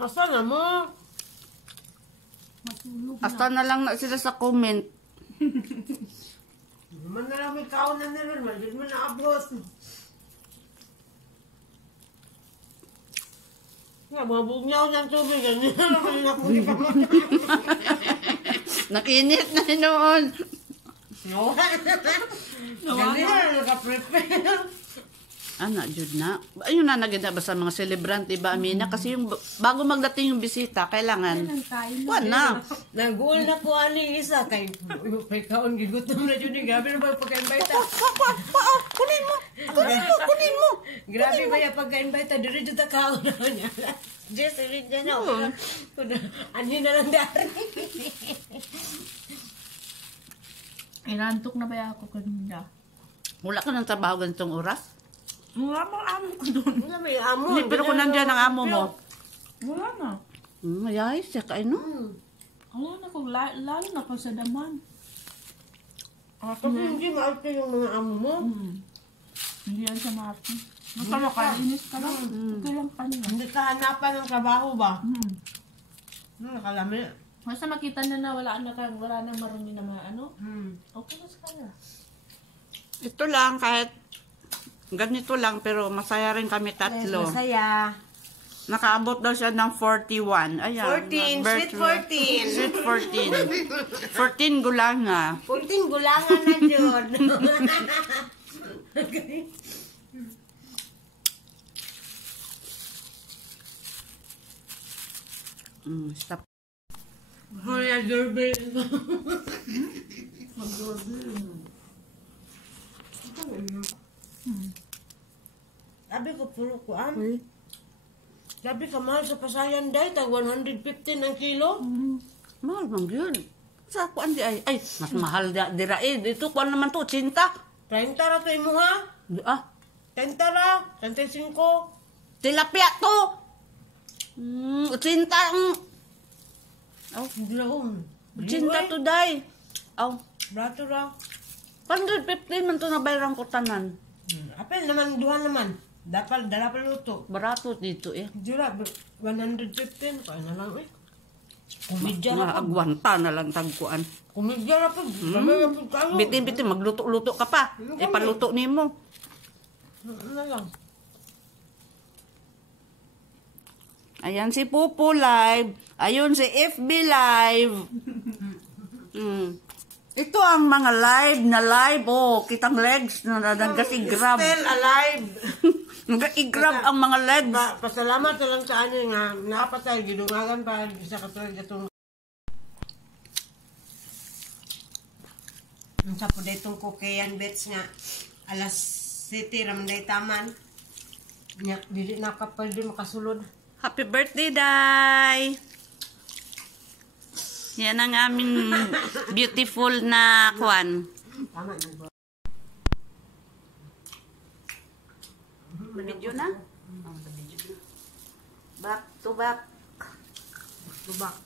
Asa na mo? Asa na lang na sila sa comment. Naman na lang may kaon na nila. Hindi mo naabot. Nga, mga bugnaw ng tubig. Ganyan naman nila kung ikamot. Nakinit na noon. Nawala na. Ganyan na nakaprepare. Ana, jud na. Ayun na naganda ba sa mga celebrant, iba, Amina? Kasi yung bago magdating yung bisita, kailangan. Wala. Nag-goal na ko ani isa kay kaon gigutom na jud ni grabe na pagka-invite. Kunin mo. Kunin mo. Grabe ba ya pagka-invite diri jud ta kaon na niya. Just rin dyan na. Ani na lang dari. Irantok na ba ako kanina? Wala ka ng trabaho ganitong oras? Wala mang amo ko doon. Wala may amo. Hindi, pero kung nandiyan ang amo mo. Wala na. Mayayos siya kayo, no? Wala na kung lalo na pag sa daman. Kasi hindi maarte yung mga amo mo. Hindi yan sa natin. Makalinis ka lang. Okay lang kanina. Hindi ka hanapan ng trabaho ba? Nakalami. Basta makita nyo na wala nang marumi na ano. Okay na sa kanya. Ito lang, kahit ganito lang, pero masaya rin kami Yes, tatlo. masaya. Nakaabot daw siya ng 41. Ayan. 14, sweet 14. Sweet 14. 14 gulanga. 14 gulangan na dyan. Stop. Kuya doorbell. Sabi ko, puro ko Sabi ka, mahal sa pasayan day, tag 115 ang kilo. Mahal bang yun? Sa kuan di ay mas mahal dira dito kuan naman to 80. 30 ra to imo ha? Ah, 30 ra, 35. tilapia to. 80 Hindi na ko. 80 to day. Oh, Brato ra. 115 man to na bayaran ko tanan. Apel naman, duha naman. Dapat, dala pa luto. Barato dito eh. Jura, 115. Kaya na lang eh. Kumidya ra po. Agwanta na lang tagkuan. Kumidya ra po. Dami ra po kayo. Bitin-bitin magluto-luto ka pa. Ipaluto nimo. Ano lang. Ayan si Pupo live. Ayun si FB live. Ito ang mga live na live. Oh, kitang legs na nagkasigrab. Still alive. Nagkasigrab ang mga live. Pasalamat na lang sa ano nga. Napatay, gidungagan pa. Isa katulad itong. Yung sa po itong Kokeyan Bets nga. Alas 7 ramday taman. Nya, dili na kapal di makasulod. Happy birthday, Day! Yan ang aming beautiful na kwan. Tama na. Medyo na? Back to back. Baba.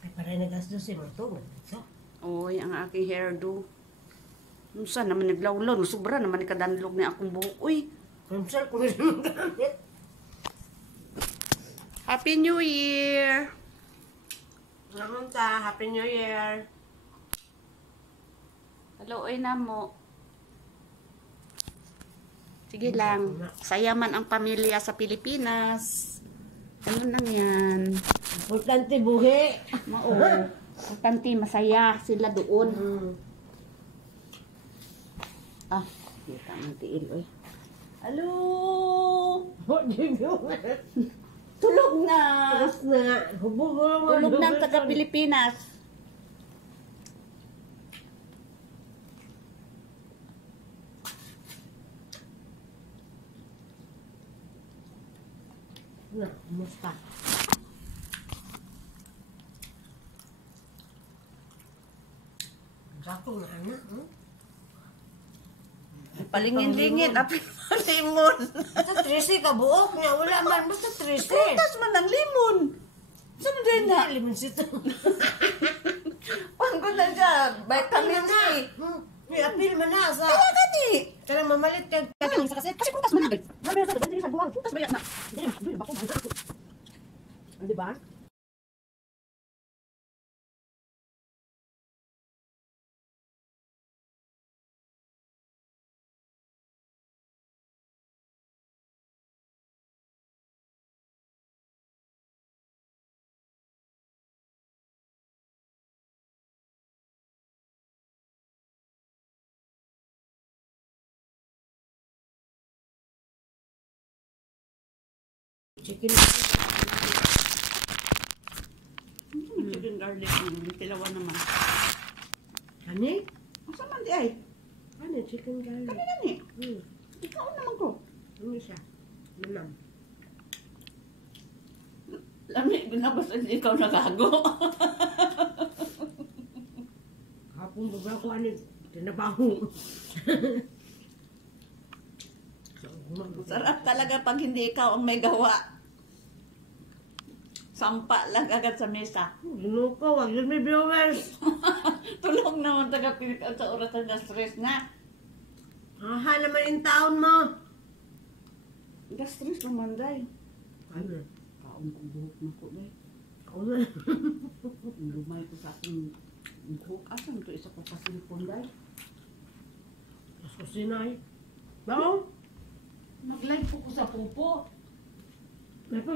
Kaya pala nagastos si Mato. So, Uy, ang aking hairdo. Saan naman naglawlaw? Sobra naman ikadanlog na akong buhok. Uy, sir, kung gusto mong gamit. Happy New Year! Naman ka, Happy New Year. Hello, ay namo. Sige lang. Saya man ang pamilya sa Pilipinas. Ano lang yan? Importante buhi. Mao. Importante, masaya sila doon. Ah, kita man tiil, eh. Hello! Tulog na! Tulog ng taga-Pilipinas. Musta? Japo nga anak, no? Palingin-lingin, apil limon. Basta 13 ka buok niya, wala man. Basta 13. Putas man ng limon. Saan din na? Limon sito. Pag ko na siya, vitamin C. May apil man na sa... Kaya gani. Tara, mamalit ka. Sa kasi putas man na. Sabi sa sige sa buwang. Putas ba yan na? Hindi ba ko ba? Di ba? Chicken. Chicken garlic ng bitilawan naman. Kani? Asa man di ay? Kani chicken curry. Kani gani? Ikaw naman ko. Ano siya? Manang. Lami, binabasan ikaw nagago. Hapon ba ko ano? Tinabaho. Sarap talaga pag hindi ikaw ang may gawa. Sampa lang agad sa mesa. Ano ko? Wag yun ni viewers. Tulong naman taga-pilit sa oras na stress na. Aha naman yung taon mo. Na-stress naman, day. Ano? Kaong kong buhok na ko, day. Ano? Lumay ko sa akong buhok. Asan to isa ko sa cellphone, day? Susinay. Bao? Mag-live po ko sa pupo. May pa.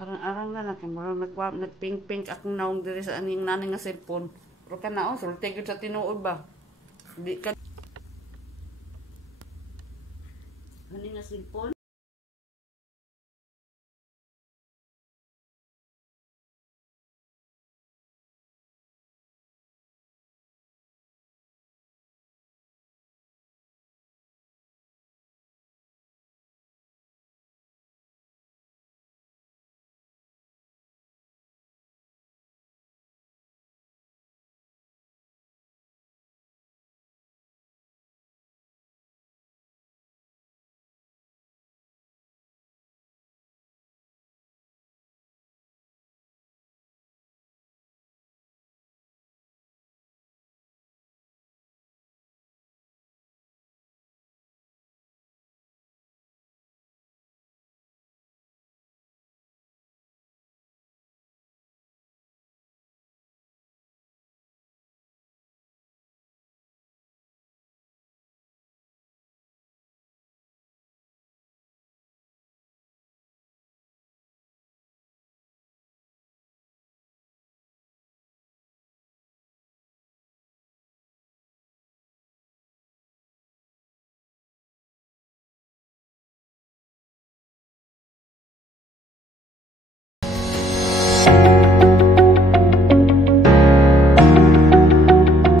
Arang-arang nga na, kaya mga nagpink-pink akong naong diri sa aning naning nga cellphone. Pero ka na, sulti yun sa tinuod ba? Hindi ka... Aning nga cellphone?